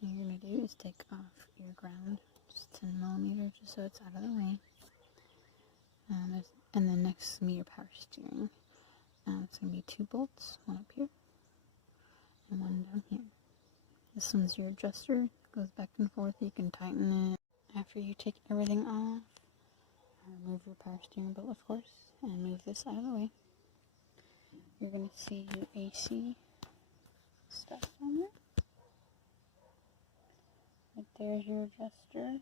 thing you're going to do is take off your ground, just 10 millimeters, just so it's out of the way. And then next is going to be your power steering. It's going to be 2 bolts, one up here and one down here. This one's your adjuster, it goes back and forth. You can tighten it after you take everything off. Remove your power steering bolt, of course, and move this out of the way. You're going to see your AC stuff on there. Right there's your adjuster.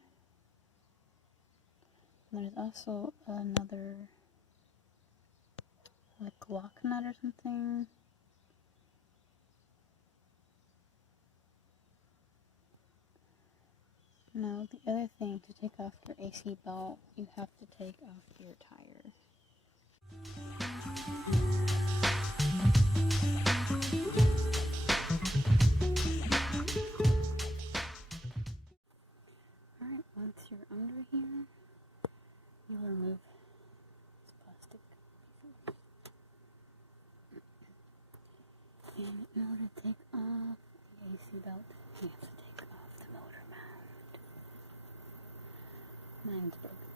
And there's also another, like, lock nut or something. Now, the other thing, to take off your AC belt, you have to take off your tire. Alright, once you're under here, you'll remove this plastic. And in order to take off the AC belt, you have to take off the motor mount. Mine's broken.